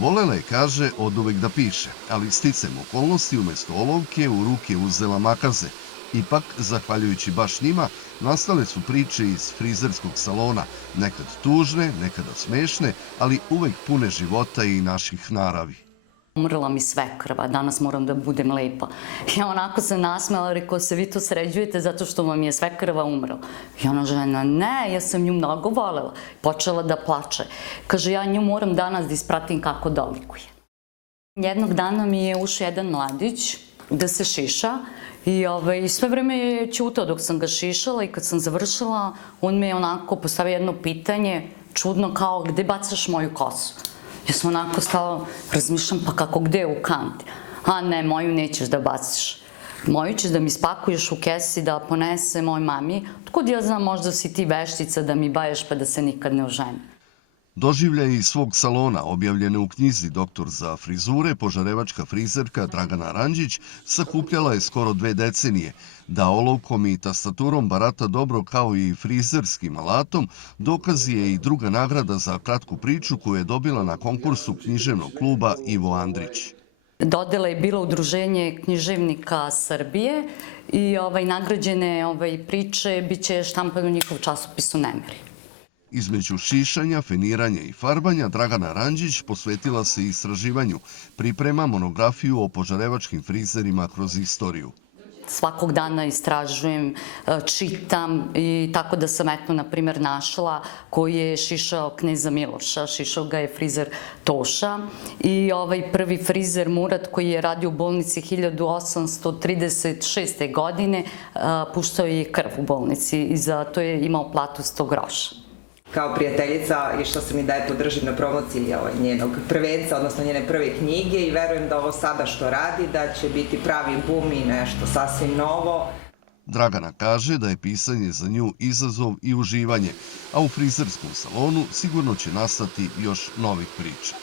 Volela je, kaže, oduvek da piše, ali sticem okolnosti umjesto olovke u ruke uzela makaze. Ipak, zahvaljujući baš njima, nastale su priče iz frizerskog salona, nekad tužne, nekada smešne, ali uvek pune života i naših naravi. Umrla mi svekrva, danas moram da budem lepa. Ja onako se nasmela, rekao se vi to sređujete zato što vam je svekrva umrla. I ona žena, ne, ja sam nju mnogo volela. Počela da plače. Kaže, ja nju moram danas da ispratim kako dolikuje. Jednog dana mi je ušao jedan mladić da se šiša i sve vreme je ćutao dok sam ga šišala i kad sam završila, on me je onako postavio jedno pitanje, čudno kao, gde bacaš moju kosu? Ja sam onako stala, razmišljam, pa kako, gde u kanti? A ne, moju nećeš da baciš. Moju ćeš da mi spakuješ u kesi da ponese moj mami. Otkud ja znam, možda si ti veštica da mi baješ pa da se nikad ne oženi. Doživljaje iz svog salona, objavljene u knjizi Doktor za frizure, požarevačka frizerka Dragana Ranđić sakupljala je skoro 2 decenije. Da olovkom i tastaturom barata dobro kao i frizerskim alatom, dokaz je i druga nagrada za kratku priču koju je dobila na konkursu književnog kluba Ivo Andrić. Dodela je bilo Udruženje književnika Srbije i nagrađene priče biće štampane u njihov časopisu Nemiri. Između šišanja, feniranja i farbanja, Dragana Ranđić posvetila se istraživanju, priprema monografiju o požarevačkim frizerima kroz istoriju. Svakog dana istražujem, čitam i tako da sam na primjer našla koji je šišao kneza Miloša, šišao ga je frizer Toša i prvi frizer Murat koji je radio u bolnici 1836. godine puštao je krv u bolnici i zato je imao platu 100 groša. Kao prijateljica išla sam i da je podržim na promociji njenog prvenca, odnosno njene prve knjige i verujem da ovo sada što radi, da će biti pravi bum i nešto sasvim novo. Dragana kaže da je pisanje za nju izazov i uživanje, a u frizerskom salonu sigurno će nastati još novih priča.